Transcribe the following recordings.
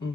Hello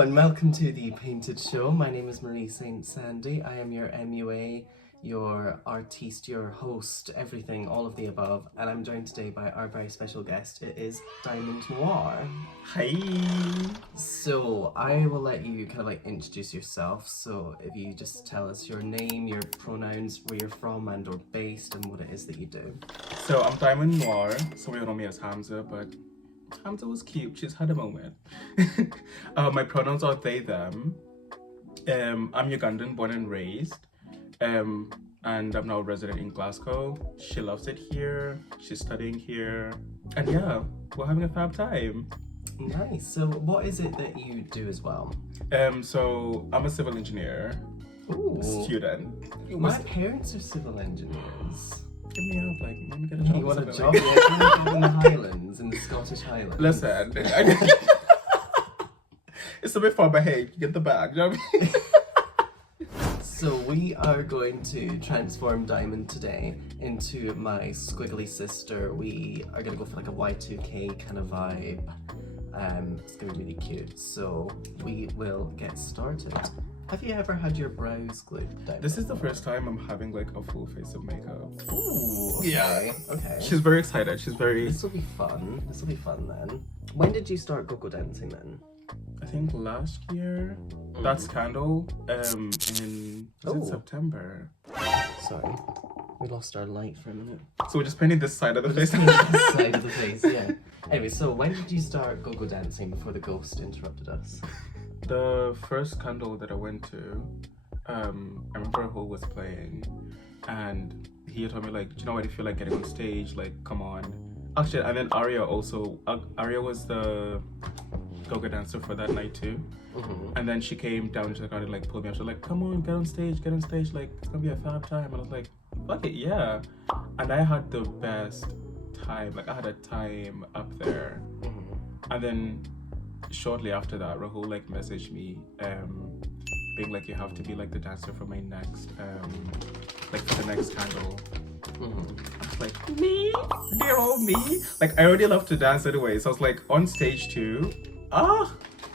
and welcome to the Painted Show. My name is Marie St. Sandy. I am your MUA, your artiste, your host, everything, all of the above. And I'm joined today by our very special guest. It is Diamond Noir. Hi. So I will let you kind of like introduce yourself. So if you just tell us your name, your pronouns, where you're from and or based, and what it is that you do. So I'm Diamond Noir. Some people know me as Hamza, but Hamza was cute. She's had a moment. My pronouns are they, them. I'm Ugandan, born and raised. And I'm now resident in Glasgow. She loves it here. She's studying here. And yeah, we're having a fab time. Nice. So what is it that you do as well? So I'm a civil engineer. Ooh. Student. My parents are civil engineers. Give me up, like, let me get a job. You want a job? Yeah, in the Highlands, in the Scottish Highlands. Listen, it's a bit far, but hey, get the bag, you know what I mean? So we are going to transform Diamond today into my squiggly sister. We are going to go for like a Y2K kind of vibe. It's going to be really cute. So we will get started. Have you ever had your brows glued down? This is the first time I'm having like a full face of makeup. Ooh, okay. Yeah. Okay. She's very excited. She's very... This will be fun. This will be fun then. When did you start go-go dancing then? I think last year. That scandal in was it September. Sorry. We lost our light for a minute. So we're just painting this side of the face. This side of the face, yeah. Anyway, so when did you start go-go dancing before the ghost interrupted us? The first candle that I went to, I remember who was playing, and he told me like, do you know what, if you feel like getting on stage, like come on. Actually, and then Aria also. Aria was the go-go dancer for that night too. And then she came down to the crowd and like pulled me up. She was like, come on, get on stage, like it's gonna be a fab time. And I was like, fuck it, yeah. And I had the best time. Like I had a time up there. And then shortly after that, Rahul like messaged me, being like, you have to be like the dancer for my next, like for the next candle. I was like, me? Dear old me? Like I already love to dance anyway, so I was like on stage too.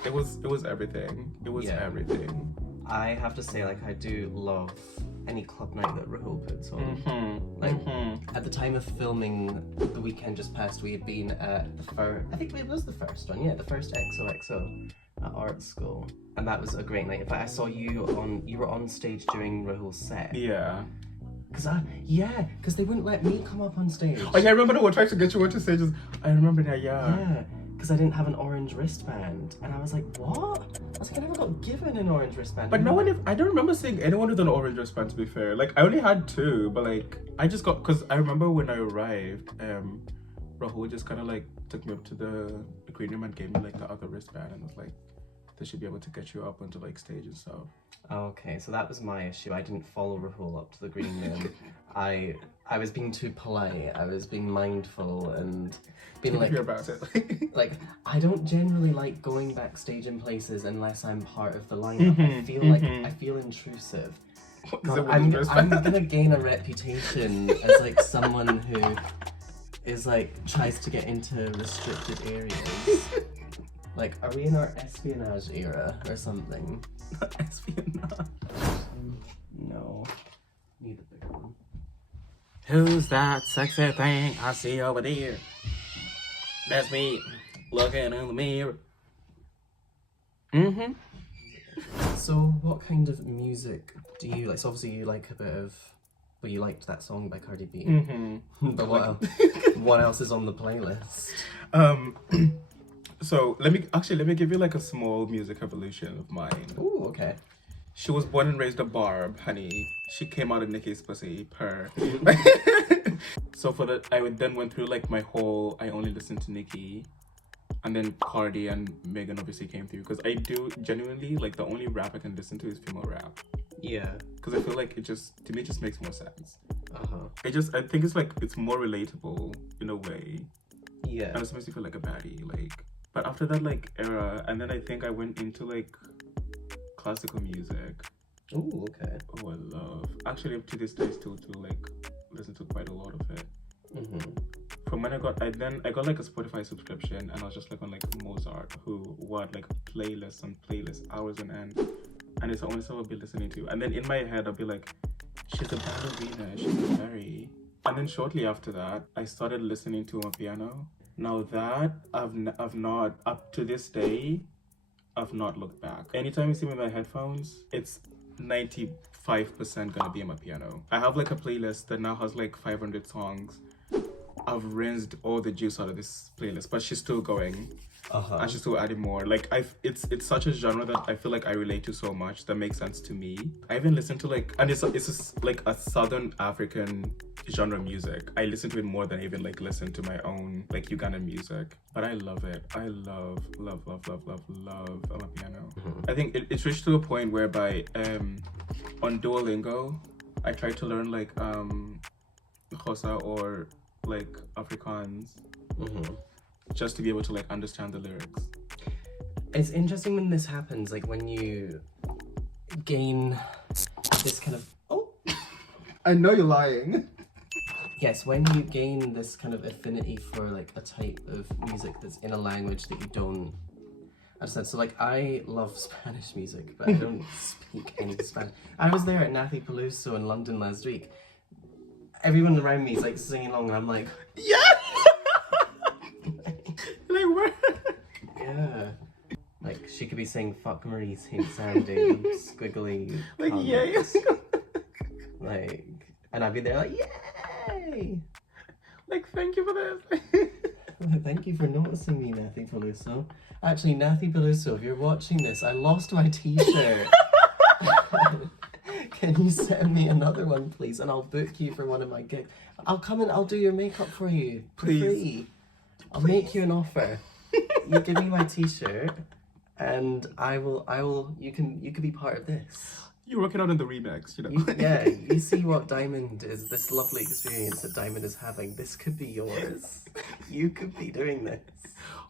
It was everything. It was everything. I have to say, like, I do love any club night that Rahul puts on. At the time of filming, the weekend just passed, we had been at the first, I think it was the first one, yeah, the first XOXO at art school. And that was a great night. In fact, I saw you were on stage during Rahul's set. Yeah. Because they wouldn't let me come up on stage. Oh yeah, I remember they were trying to get you onto stages. I remember that, yeah. Yeah, because I didn't have an orange wristband. And I was like, what? I was like, I never got given an orange wristband. But I don't remember seeing anyone with an orange wristband, to be fair. Like, I only had two, but like, I just got, because I remember when I arrived, Rahul just kind of like took me up to the green room and gave me like the other wristband and was like, they should be able to get you up onto like stage and stuff. Okay, so that was my issue. I didn't follow Rahul up to the green room. I was being too polite. I was being mindful and being like, about it. like I don't generally like going backstage in places unless I'm part of the lineup. I feel intrusive. God, I'm gonna gain a reputation as like someone who is like tries to get into restricted areas. Like, are we in our espionage era or something? Not espionage. No. Need a bigger one. Who's that sexy thing I see over there? That's me, looking in the mirror. So, what kind of music do you like? So, obviously, you like a bit of But you liked that song by Cardi B. But what else is on the playlist? So let me give you like a small music evolution of mine. Ooh, okay. She was born and raised a barb, honey. She came out of Nicki's pussy, purr. So for that, I then went through like my whole, I only listened to Nicki. And then Cardi and Megan obviously came through. Because I do genuinely, like the only rap I can listen to is female rap. Yeah. Because I feel like to me it just makes more sense. Uh-huh. I think it's like, it's more relatable in a way. Yeah. And it makes me feel like a baddie, like. But after that like era, and then I think I went into like classical music. Ooh, okay. Oh, I love. Actually, up to this day, still do like listen to quite a lot of it. From when I got like a Spotify subscription, and I was just like on like Mozart, like playlists and playlists, hours on end, and it's the only song I'll be listening to. And then in my head, I'll be like, she's a ballerina, she's a fairy. And then shortly after that, I started listening to a piano. Now that I've not, up to this day, I've not looked back. Anytime you see me with my headphones, it's 95% gonna be on my piano. I have like a playlist that now has like 500 songs. I've rinsed all the juice out of this playlist, but she's still going. And she's still adding more. Like it's such a genre that I feel like I relate to so much that makes sense to me. I even listen to like, and it's just like a Southern African genre music. I listen to it more than I even like listen to my own like Ugandan music. But I love it. I love amapiano. I think it's reached to a point whereby on Duolingo, I tried to learn like Xhosa or like Afrikaans. Just to be able to like understand the lyrics. It's interesting when this happens, like when you gain this kind of I know you're lying. Yes, when you gain this kind of affinity for like a type of music that's in a language that you don't understand. So like I love Spanish music, but I don't speak any Spanish. I was there at Nathy Peluso in London last week. Everyone around me is like singing along, and I'm like, yeah. Like where? Yeah. Like she could be saying "fuck Marie St. Sandy," squiggly. Like yay. Like, and I'd be there like, yay! Like, thank you for this. Thank you for noticing me, Nathy Peluso. Actually, Nathy Peluso, if you're watching this, I lost my t-shirt. Can you send me another one, please? And I'll book you for one of my gigs. I'll come and I'll do your makeup for you. Please. For free. I'll make you an offer. You give me my t-shirt, and you can be part of this. You're working out in the remix, you know. You see what Diamond is, this lovely experience that Diamond is having. This could be yours. You could be doing this.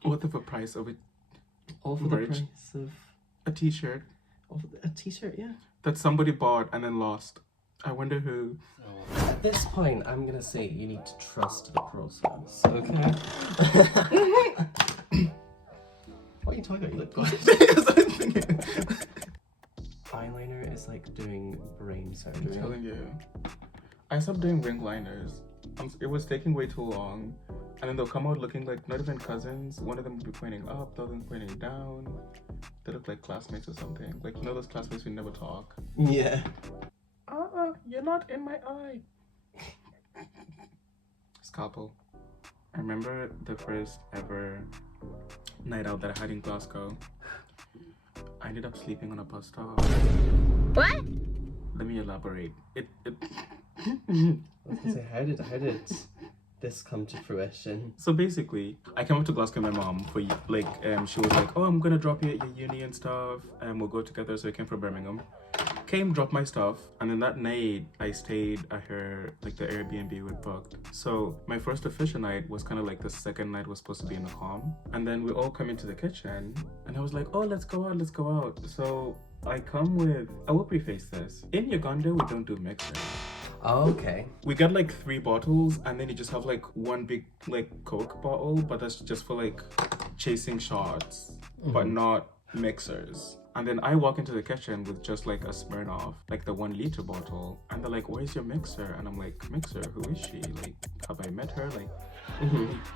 All for the price of it. All for the price of a t-shirt. A t-shirt, yeah. That somebody bought and then lost. I wonder who. At this point, I'm gonna say you need to trust the process, okay? What are you talking about? You look good. Eyeliner is like doing brain surgery. I'm telling you. I stopped doing ring liners. It was taking way too long. And then they'll come out looking like not even cousins. One of them will be pointing up, the other one pointing down. They look like classmates or something. Like, you know those classmates we never talk? Yeah. You're not in my eye. Scalpel. I remember the first ever night out that I had in Glasgow. I ended up sleeping on a bus stop. What? Let me elaborate. I was gonna say, how did this come to fruition? So basically, I came up to Glasgow with my mom for like, she was like, oh, I'm gonna drop you at your uni and stuff, and we'll go together. So I came from Birmingham. Came, dropped my stuff, and then that night I stayed at her, like the Airbnb we booked. So my first official night was kind of like the second night was supposed to be in the calm. And then we all come into the kitchen, and I was like, oh, let's go out. So I come with, I will preface this. In Uganda, we don't do mixers. Oh, okay. We got like 3 bottles, and then you just have like one big like Coke bottle, but that's just for like chasing shots, but not mixers. And then I walk into the kitchen with just like a Smirnoff, like the 1 liter bottle, and they're like, where's your mixer? And I'm like, mixer? Who is she? Like, have I met her? Like,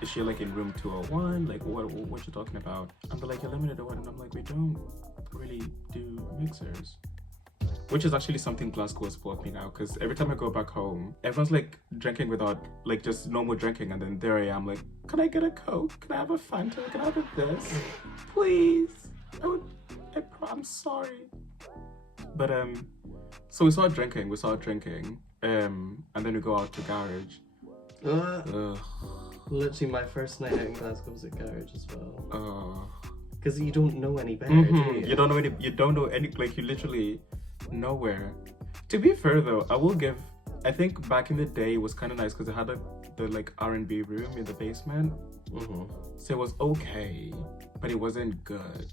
is she like in room 201? Like, what you talking about? And they're like, you're limited to what? And I'm like, we don't really do mixers. which is actually something Glasgow has taught me now, because every time I go back home, everyone's like drinking without, like, just normal drinking, and then there I am like, can I get a Coke? Can I have a Fanta? Can I have a this? Please. I'm sorry. But so we started drinking, and then we go out to garage. Literally my first night out in Glasgow was at garage as well. Because you don't know any better, do you? You don't know any, like, you literally nowhere. To be fair though, I think back in the day it was kind of nice because it had the like R&B room in the basement. So it was okay, but it wasn't good.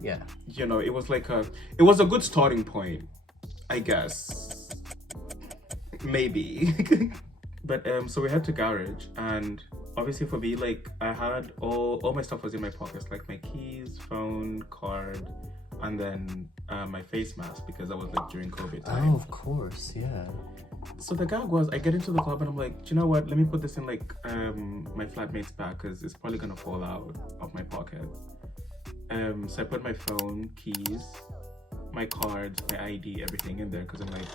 Yeah. You know, it was a good starting point, I guess. Maybe. But so we had to garage, and obviously for me, like, I had all my stuff was in my pockets, like my keys, phone, card, and then my face mask, because that was like during COVID time. Oh, of course, yeah. So the gag was, I get into the club and I'm like, do you know what? Let me put this in like my flatmate's bag because it's probably gonna fall out of my pocket. So I put my phone, keys, my cards, my ID, everything in there because I'm like,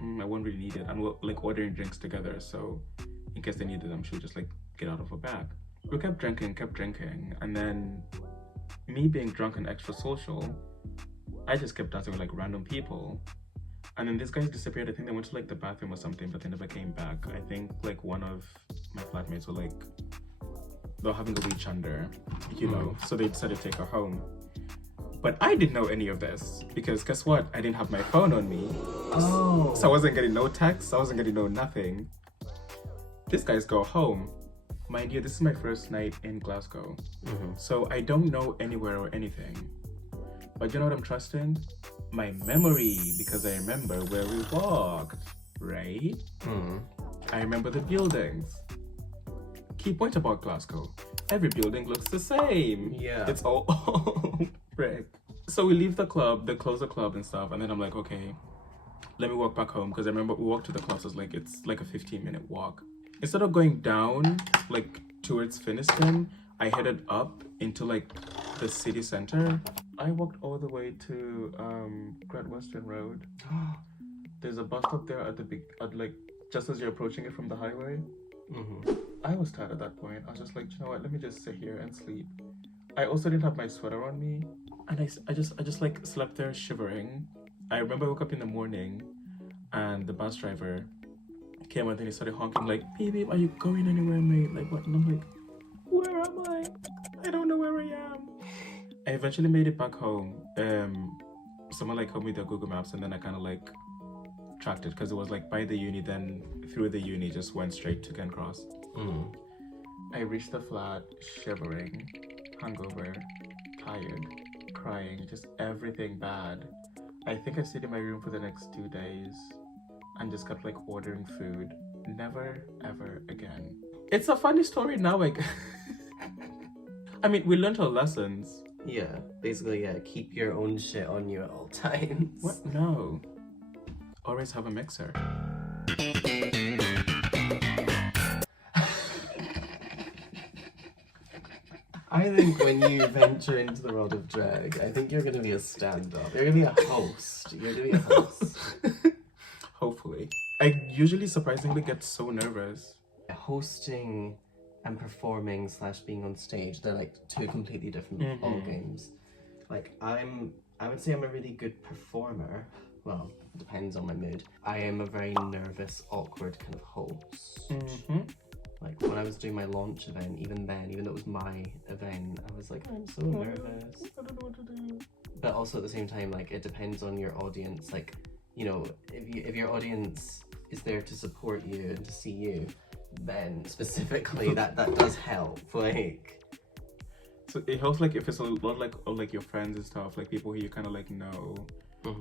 I won't really need it. And we're like ordering drinks together, so in case they needed them, she'll just like get out of her bag. We kept drinking, and then me being drunk and extra social, I just kept dancing with like random people. And then these guys disappeared. I think they went to like the bathroom or something, but they never came back. I think like one of my flatmates were like, they're having a wee chunder, you know, so they decided to take her home. But I didn't know any of this because guess what? I didn't have my phone on me. Oh. So I wasn't getting no texts. I wasn't getting no nothing. These guys go home. Mind you, this is my first night in Glasgow. So I don't know anywhere or anything. But you know what I'm trusting? My memory, because I remember where we walked, right? I remember the buildings. Key point about Glasgow. Every building looks the same. Yeah. It's all brick. So we leave the club, they close the club and stuff, and then I'm like, okay, let me walk back home, because I remember we walked to the club, so it's like a 15-minute walk. Instead of going down like towards Finiston, I headed up into like the city center. I walked all the way to Great Western Road. There's a bus stop there at like just as you're approaching it from the highway. I was tired at that point. I was just like, you know what? Let me just sit here and sleep. I also didn't have my sweater on me, and I just like slept there shivering. I remember I woke up in the morning, and the bus driver came and then he started honking like, beep, beep, are you going anywhere, mate? Like what? And I'm like, where am I? I don't know where I am. I eventually made it back home. Someone like helped me with the Google Maps, and then I kind of like tracked it because it was like by the uni, then through the uni, just went straight to Ken Cross. I reached the flat, shivering, hungover, tired, crying, just everything bad. I think I stayed in my room for the next 2 days and just kept like ordering food. Never ever again. It's a funny story now, like I mean, we learned our lessons. Yeah, basically, yeah, keep your own shit on you at all times. What? No. Always have a mixer. I think when you venture into the world of drag, I think you're going to be a stand-up. You're going to be a host. You're going to be a host. Hopefully. I usually surprisingly get so nervous. Hosting and performing / being on stage, they're like two completely different ball games. Like I would say I'm a really good performer. Well, it depends on my mood. I am a very nervous, awkward kind of host. Like when I was doing my launch event, even though it was my event, I was like, I'm so nervous. I don't know what to do. But also at the same time, like it depends on your audience. Like, you know, if your audience is there to support you and to see you, then specifically that does help. Like, so it helps like if it's a lot like your friends and stuff, like people who you kind of like know.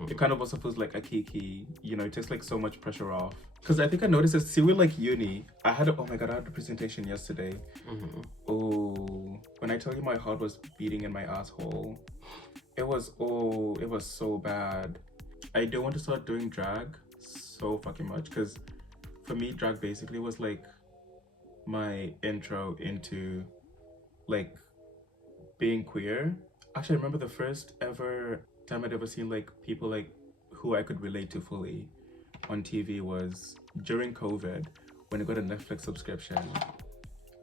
It kind of also feels like a kiki, you know, it takes like so much pressure off. Because I think I noticed this, see with like uni, I had a presentation yesterday. Oh, when I tell you my heart was beating in my asshole, it was so bad. I do want to start doing drag so fucking much, because for me drag basically was like my intro into like being queer. Actually, I remember the first ever time I'd ever seen like people like who I could relate to fully on TV was during COVID when I got a Netflix subscription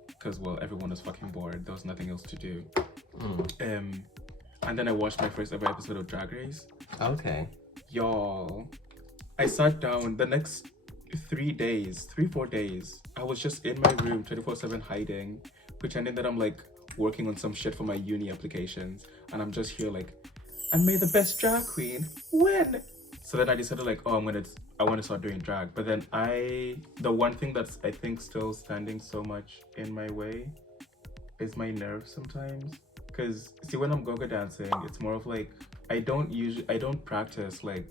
because, well, everyone was fucking bored. There was nothing else to do. And then I watched my first ever episode of Drag Race. Okay. Y'all, I sat down the next 4 days. I was just in my room 24/7 hiding, pretending that I'm like working on some shit for my uni applications. And I'm just here like, I'm made the best drag queen. When? So then I decided like, oh, I want to start doing drag. But then the one thing that's I think still standing so much in my way is my nerves sometimes. Because see, when I'm go-go dancing, it's more of like, I don't practice like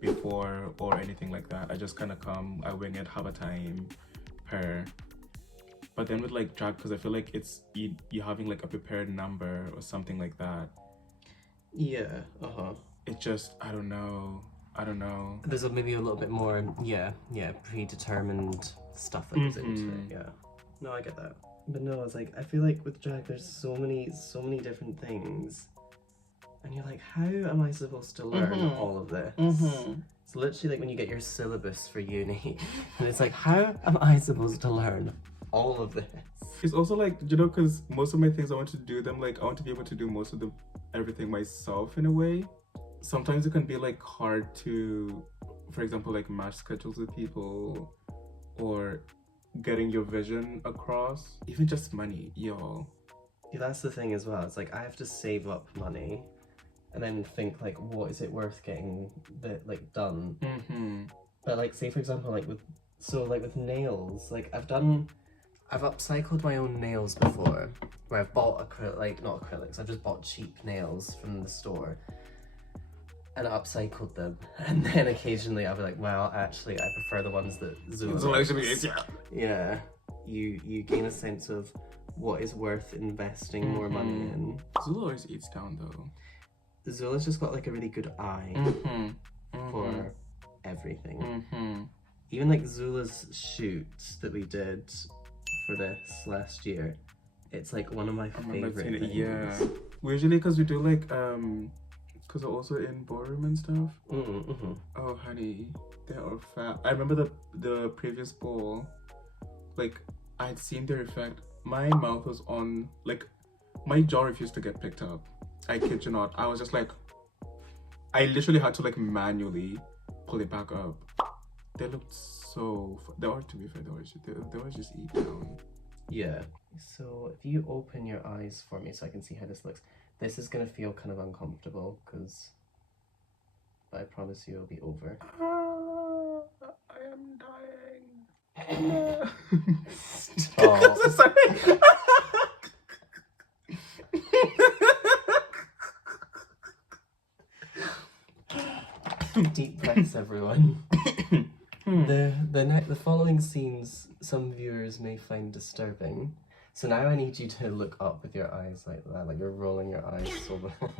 before or anything like that. I just kind of come, I wing it, have a time, But then with like drag, because I feel like it's you having like a prepared number or something like that. Yeah. It just, I don't know. There's maybe a little bit more, predetermined stuff that goes into it. Yeah. No, I get that. But no, it's like, I feel like with drag, there's so many different things. And you're like, how am I supposed to learn all of this? It's literally like when you get your syllabus for uni. And it's like, how am I supposed to learn all of this? It's also like, you know, because most of my things I want to do them, like, I want to be able to do most of everything myself in a way. Sometimes it can be like hard to, for example, like match schedules with people or getting your vision across. Even just money, y'all. Yeah, that's the thing as well. It's like, I have to save up money and then think like, what is it worth getting like done? But like, say for example, like with nails, like I've upcycled my own nails before, where I've bought not acrylics, I've just bought cheap nails from the store and upcycled them, and then occasionally I'll be like, well, actually I prefer the ones that Zula makes. Yeah, you gain a sense of what is worth investing more money in. Zula always eats down though. Zula's just got like a really good eye for everything. Even like Zula's shoot that we did for this last year, it's like one of my favorite things. Yeah, usually because we do like because we're also in ballroom and stuff. Oh honey, they are fat. I remember the previous ball, like I'd seen their effect. My mouth was on, like my jaw refused to get picked up. I kid you not. I was just like, I literally had to like manually pull it back up. They looked so, they are, to be fair, they always just eat down. Yeah. So if you open your eyes for me so I can see how this looks, this is gonna feel kind of uncomfortable but I promise you it'll be over. I am dying. Stop. Sorry. Deep breaths, everyone. The following scenes some viewers may find disturbing. So now I need you to look up with your eyes like that, like you're rolling your eyes so bad.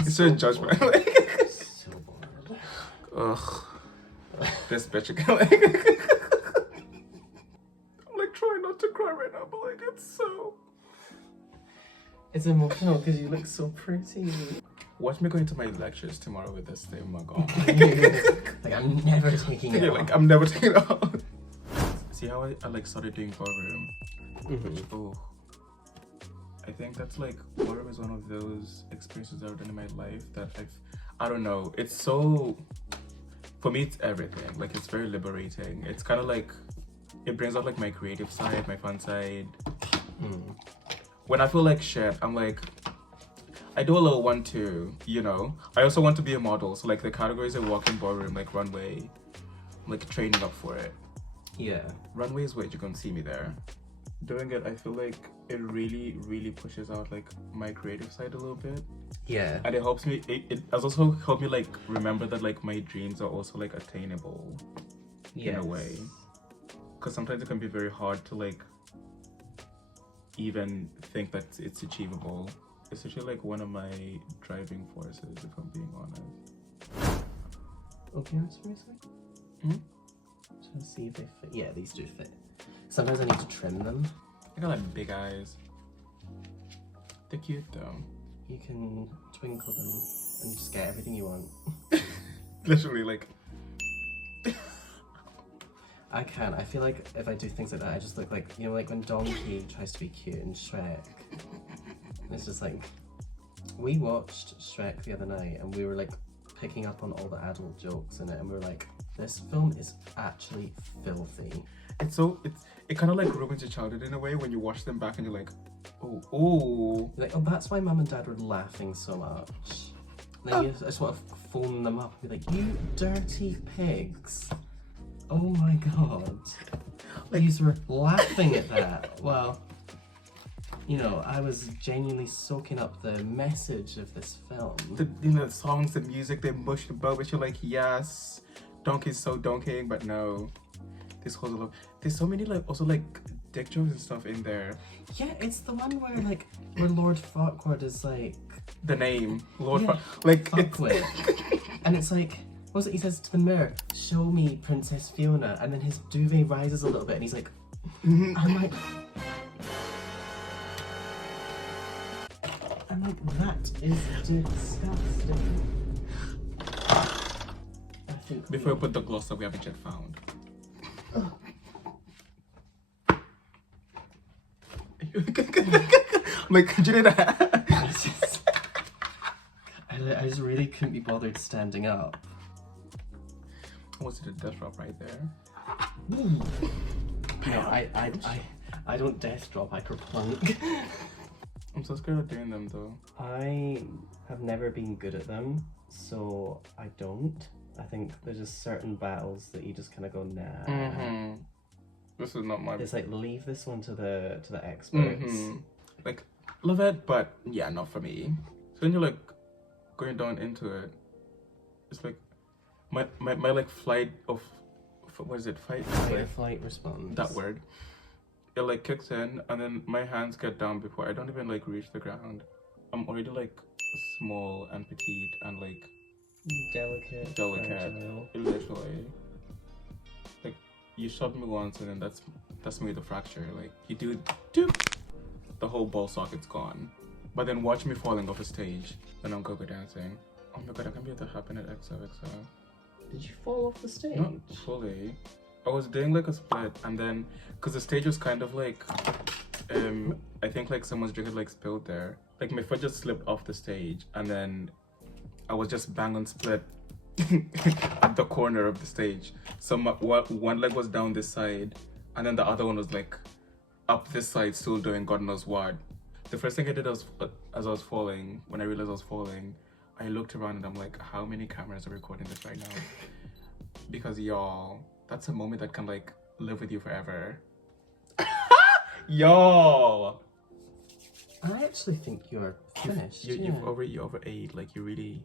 It's so judgment. So bored. Ugh. This bitch again. Like, I'm like trying not to cry right now, but like it's emotional because you look so pretty. Watch me go into my lectures tomorrow with this thing, oh my god. Like, I'm never taking it off. Like, I'm never taking it off. See how I like started doing ballroom? Oh, I think that's like, ballroom is one of those experiences I've done in my life that I don't know, it's so, for me it's everything. Like, it's very liberating. It's kind of like, it brings out like my creative side, my fun side. When I feel like shit, I'm like, I do a little 1-2, you know. I also want to be a model, so like the categories I walk in ballroom, like runway, I'm like training up for it. Yeah. Runway is where you're gonna see me there. Doing it, I feel like it really, really pushes out like my creative side a little bit. Yeah. And it helps me, it has also helped me like remember that like my dreams are also like attainable in a way. Because sometimes it can be very hard to like even think that it's achievable. It's actually like one of my driving forces, if I'm being honest. Open your eyes for me a sec. Just to see if they fit. Yeah, these do fit. Sometimes I need to trim them. I got like big eyes. They're cute though. You can twinkle them and just get everything you want. Literally, like. I can't. I feel like if I do things like that, I just look like, you know, like when Donkey tries to be cute in Shrek. It's just like, we watched Shrek the other night and we were like picking up on all the adult jokes in it, and we were like, this film is actually filthy. It kind of like ruins your childhood in a way when you watch them back and you're like, oh. Like, oh, that's why Mum and Dad were laughing so much. Then you just want to phone them up and be like, you dirty pigs. Oh my god. Like, you were laughing at that. Well, you know, I was genuinely soaking up the message of this film. The songs, the music, they mush the boat, but you're like, yes, Donkey's so donkeying, but no. This whole lot. There's so many like also like dick jokes and stuff in there. Yeah, it's the one where like where Lord Farquaad is like the name Lord like Fuckwit. And it's like, what was it he says to the mirror? Show me Princess Fiona, and then his duvet rises a little bit and he's like I'm like that is disgusting. I think before we put the gloss that we haven't yet found. Like, do you know that? I just really couldn't be bothered standing up. Was it a death drop right there? No, I don't death drop, I kerplunk. I'm so scared of doing them though. I have never been good at them, so I don't. I think there's just certain battles that you just kind of go, nah. This is not my. It's like, leave this one to the experts. Like, love it, but yeah, not for me. So when you're like going down into it, it's like my like flight of what is it? Fight or flight response. That word. It like kicks in, and then my hands get down before I don't even like reach the ground. I'm already like small and petite and like delicate. Fragile. Literally. Like, you shot me once and then that's me with the fracture. Like, you do the whole ball socket's gone. But then watch me falling off a stage when I'm go-go dancing. Oh my god, I can be that happen at XOXO. Did you fall off the stage? Not fully. I was doing like a split, and then because the stage was kind of like I think like someone's drink had like spilled there. Like my foot just slipped off the stage, and then I was just bang on split at the corner of the stage. So one leg was down this side, and then the other one was like up this side, still doing God knows what. The first thing I did as I was falling, when I realized I was falling, I looked around and I'm like, how many cameras are recording this right now? Because y'all, that's a moment that can like live with you forever. Y'all, I actually think you're finished. You've overate, like you really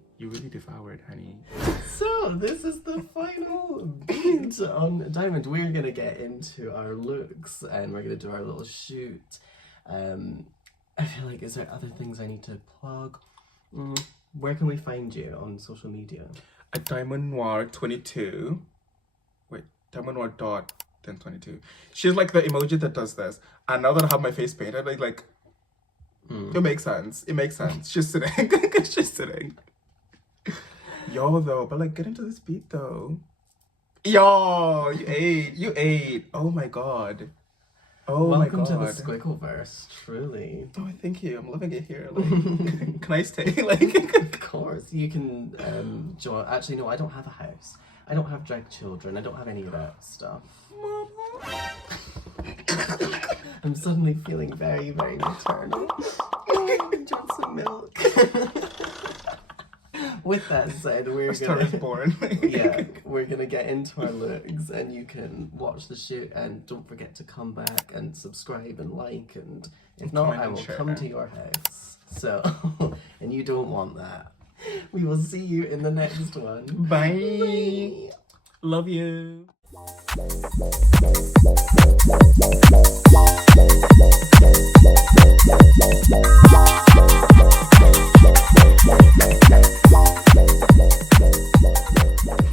devoured, honey. So this is the final beat on Diamond. We're gonna get into our looks and we're gonna do our little shoot. I feel like, is there other things I need to plug? Where can we find you on social media? At Diamond Noir 22. Wait, Diamond Noir dot then 22. She's like the emoji that does this. And now that I have my face painted, like it makes sense. It makes sense. She's sitting. She's sitting. Yo though, but like get into this beat though. Yo, you ate. Oh my god. Oh welcome my god. to the Squiggleverse, truly. Oh, thank you. I'm loving it here. Like, can I stay? Like, of course, you can join. Actually, no, I don't have a house. I don't have drag children. I don't have any of that stuff. I'm suddenly feeling very, very maternal. Oh, drink some milk. With that said, we're gonna get into our looks, and you can watch the shoot, and don't forget to come back and subscribe and like, and if not, I will come to your house. So, and you don't want that. We will see you in the next one. Bye. Bye. Love you.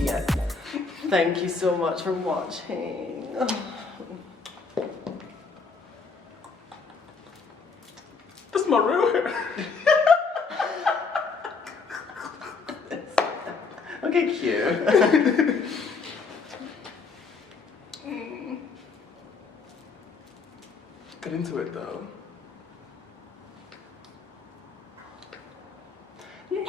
Yeah. Thank you so much for watching. That's my real hair. Get into it though. No!